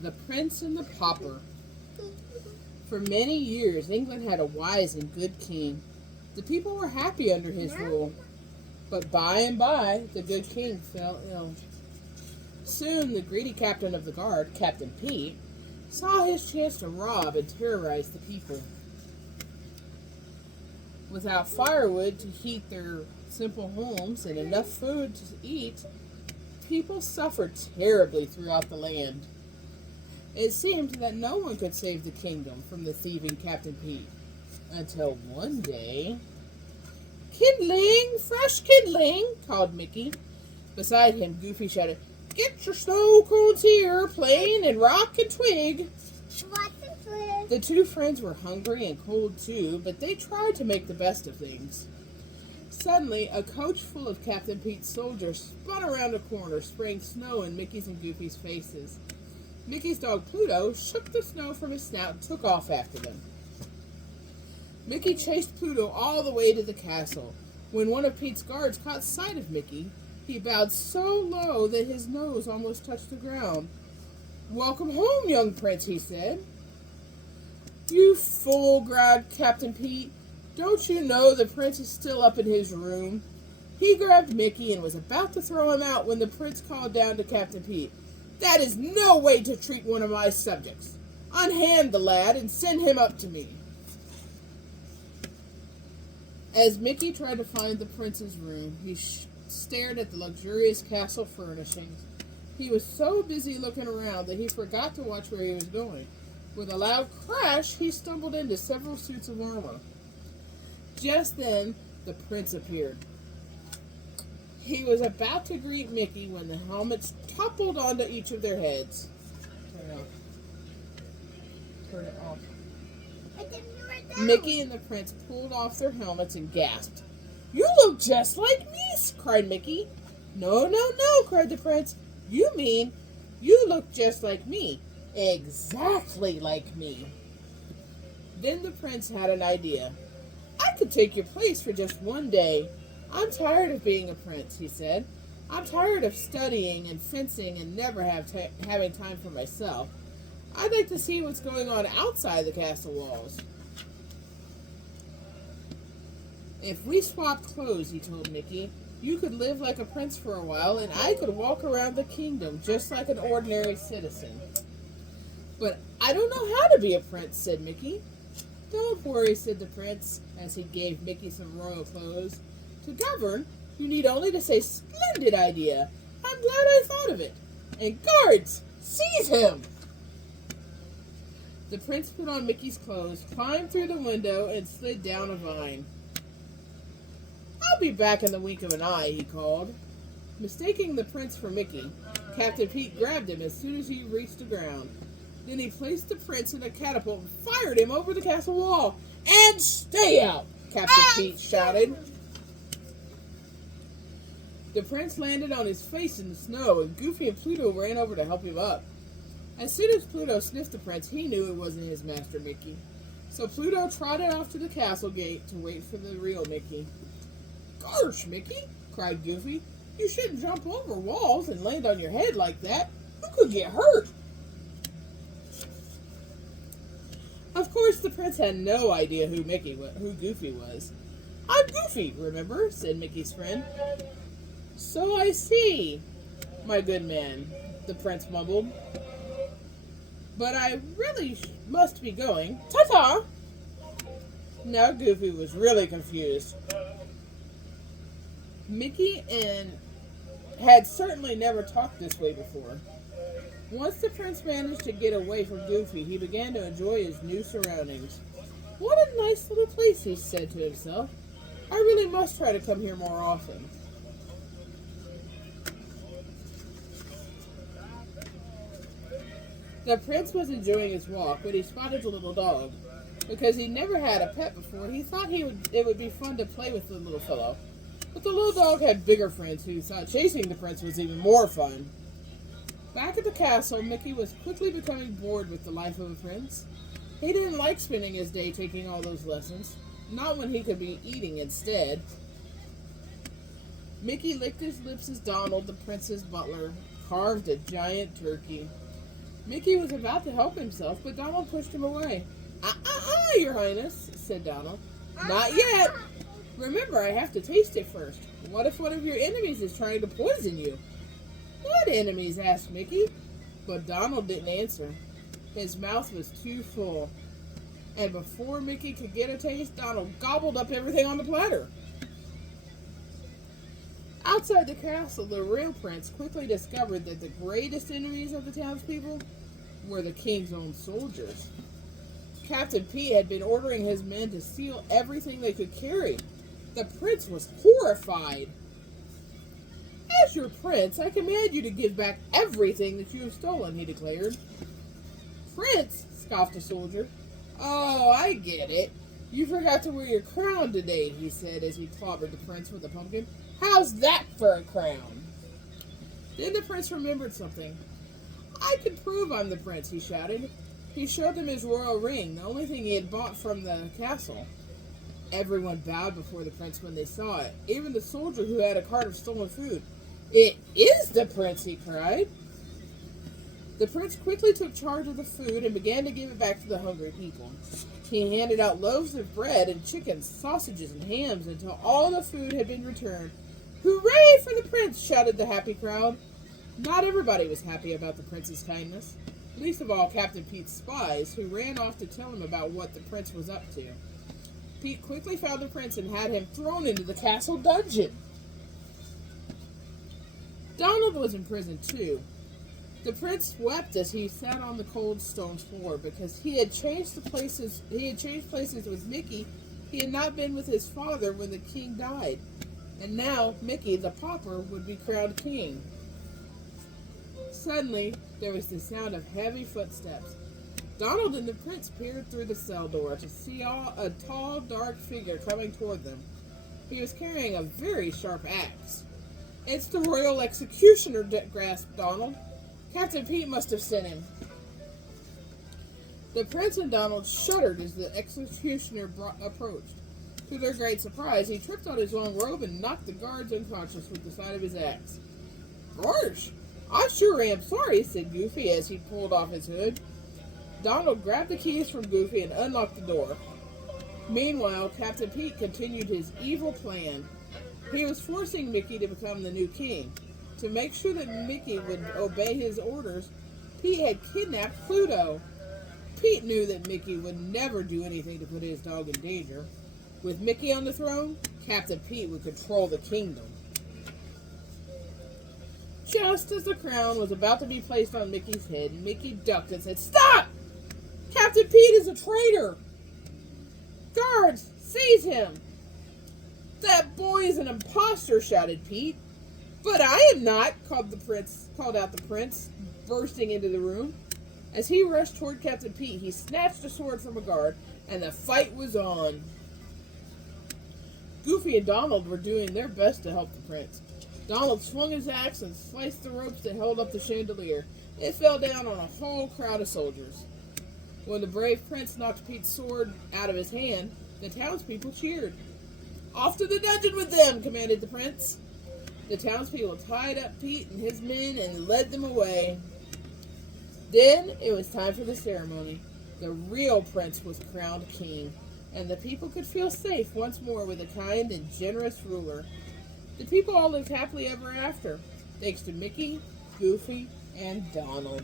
The Prince and the Pauper. For many years, England had a wise and good king. The people were happy under his rule. But by and by, the good king fell ill. Soon, the greedy captain of the guard, Captain Pete, saw his chance to rob and terrorize the people. Without firewood to heat their simple homes and enough food to eat, people suffered terribly throughout the land. It seemed that no one could save the kingdom from the thieving Captain Pete, until one day... "Kindling! Fresh kindling!" called Mickey. Beside him, Goofy shouted, "Get your snow cones here, Plain and Rock and Twig." The two friends were hungry and cold too, but they tried to make the best of things. Suddenly, a coach full of Captain Pete's soldiers spun around a corner, spraying snow in Mickey's and Goofy's faces. Mickey's dog Pluto shook the snow from his snout and took off after them. Mickey chased Pluto all the way to the castle. When one of Pete's guards caught sight of Mickey, he bowed so low that his nose almost touched the ground. "Welcome home, young prince," he said. "You fool," growled Captain Pete. "Don't you know the prince is still up in his room?" He grabbed Mickey and was about to throw him out when the prince called down to Captain Pete. "That is no way to treat one of my subjects. Unhand the lad and send him up to me." As Mickey tried to find the prince's room, he stared at the luxurious castle furnishings. He was so busy looking around that he forgot to watch where he was going. With a loud crash, he stumbled into several suits of armor. Just then, the prince appeared. He was about to greet Mickey when the helmets toppled onto each of their heads. Turn it off. Mickey and the prince pulled off their helmets and gasped. "You look just like me!" cried Mickey. "No, no, no!" cried the prince. "You mean you look just like me. Exactly like me." Then the prince had an idea. "I could take your place for just one day. I'm tired of being a prince," he said. "I'm tired of studying and fencing and never having time for myself. I'd like to see what's going on outside the castle walls." "If we swapped clothes," he told Mickey, "you could live like a prince for a while, and I could walk around the kingdom just like an ordinary citizen." "But I don't know how to be a prince," said Mickey. "Don't worry," said the prince, as he gave Mickey some royal clothes. "To govern, you need only to say, 'Splendid idea! I'm glad I thought of it!' And guards, seize him!" The prince put on Mickey's clothes, climbed through the window, and slid down a vine. "I'll be back in the wink of an eye," he called. Mistaking the prince for Mickey, Captain Pete grabbed him as soon as he reached the ground. Then he placed the prince in a catapult and fired him over the castle wall. "And stay out!" Captain Pete shouted. The prince landed on his face in the snow, and Goofy and Pluto ran over to help him up. As soon as Pluto sniffed the prince, he knew it wasn't his master Mickey. So Pluto trotted off to the castle gate to wait for the real Mickey. "Gosh, Mickey!" cried Goofy. "You shouldn't jump over walls and land on your head like that. You could get hurt." Of course, the prince had no idea who Goofy was. "I'm Goofy, remember?" said Mickey's friend. "So I see, my good man," the prince mumbled. "But I really must be going. Ta-ta!" Now Goofy was really confused. Mickey and had certainly never talked this way before. Once the prince managed to get away from Goofy, he began to enjoy his new surroundings. "What a nice little place," he said to himself. "I really must try to come here more often." The prince was enjoying his walk when he spotted the little dog. Because he never had a pet before, he thought it would be fun to play with the little fellow. But the little dog had bigger friends who thought chasing the prince was even more fun. Back at the castle, Mickey was quickly becoming bored with the life of a prince. He didn't like spending his day taking all those lessons, not when he could be eating instead. Mickey licked his lips as Donald, the prince's butler, carved a giant turkey. Mickey was about to help himself, but Donald pushed him away. Your Highness, said Donald. Not yet. Remember, I have to taste it first. What if one of your enemies is trying to poison you? What enemies? Asked Mickey. But Donald didn't answer. His mouth was too full. And before Mickey could get a taste, Donald gobbled up everything on the platter. Outside the castle, the real prince quickly discovered that the greatest enemies of the townspeople were the king's own soldiers. Captain Pete had been ordering his men to steal everything they could carry. The prince was horrified. As your prince, I command you to give back everything that you have stolen, he declared. Prince, scoffed a soldier. Oh, I get it. You forgot to wear your crown today, he said as he clobbered the prince with a pumpkin. How's that for a crown? Then the prince remembered something. I can prove I'm the prince, he shouted. He showed them his royal ring, the only thing he had bought from the castle. Everyone bowed before the prince when they saw it, even the soldier who had a cart of stolen food. It is the prince, he cried. The prince quickly took charge of the food and began to give it back to the hungry people. He handed out loaves of bread and chickens, sausages, and hams until all the food had been returned. Hooray for the prince, shouted the happy crowd. Not everybody was happy about the prince's kindness, least of all Captain Pete's spies, who ran off to tell him about what the prince was up to. Pete quickly found the prince and had him thrown into the castle dungeon. Donald was in prison too. The prince wept as he sat on the cold stone floor because he had changed places with Mickey. He had not been with his father when the king died, and now Mickey, the pauper, would be crowned king. Suddenly, there was the sound of heavy footsteps. Donald and the prince peered through the cell door to see a tall, dark figure coming toward them. He was carrying a very sharp axe. It's the royal executioner, gasped Donald. Captain Pete must have sent him. The prince and Donald shuddered as the executioner approached. To their great surprise, he tripped on his long robe and knocked the guards unconscious with the side of his axe. Gosh, I sure am sorry, said Goofy as he pulled off his hood. Donald grabbed the keys from Goofy and unlocked the door. Meanwhile, Captain Pete continued his evil plan. He was forcing Mickey to become the new king. To make sure that Mickey would obey his orders, Pete had kidnapped Pluto. Pete knew that Mickey would never do anything to put his dog in danger. With Mickey on the throne, Captain Pete would control the kingdom. Just as the crown was about to be placed on Mickey's head, Mickey ducked and said, Stop! Captain Pete is a traitor! Guards, seize him! That boy is an imposter, shouted Pete. But I am not, called out the prince, bursting into the room. As he rushed toward Captain Pete, he snatched a sword from a guard, and the fight was on. Goofy and Donald were doing their best to help the prince. Donald swung his axe and sliced the ropes that held up the chandelier. It fell down on a whole crowd of soldiers. When the brave prince knocked Pete's sword out of his hand, the townspeople cheered. Off to the dungeon with them, commanded the prince. The townspeople tied up Pete and his men and led them away. Then it was time for the ceremony. The real prince was crowned king, and the people could feel safe once more with a kind and generous ruler. The people all lived happily ever after, thanks to Mickey, Goofy, and Donald.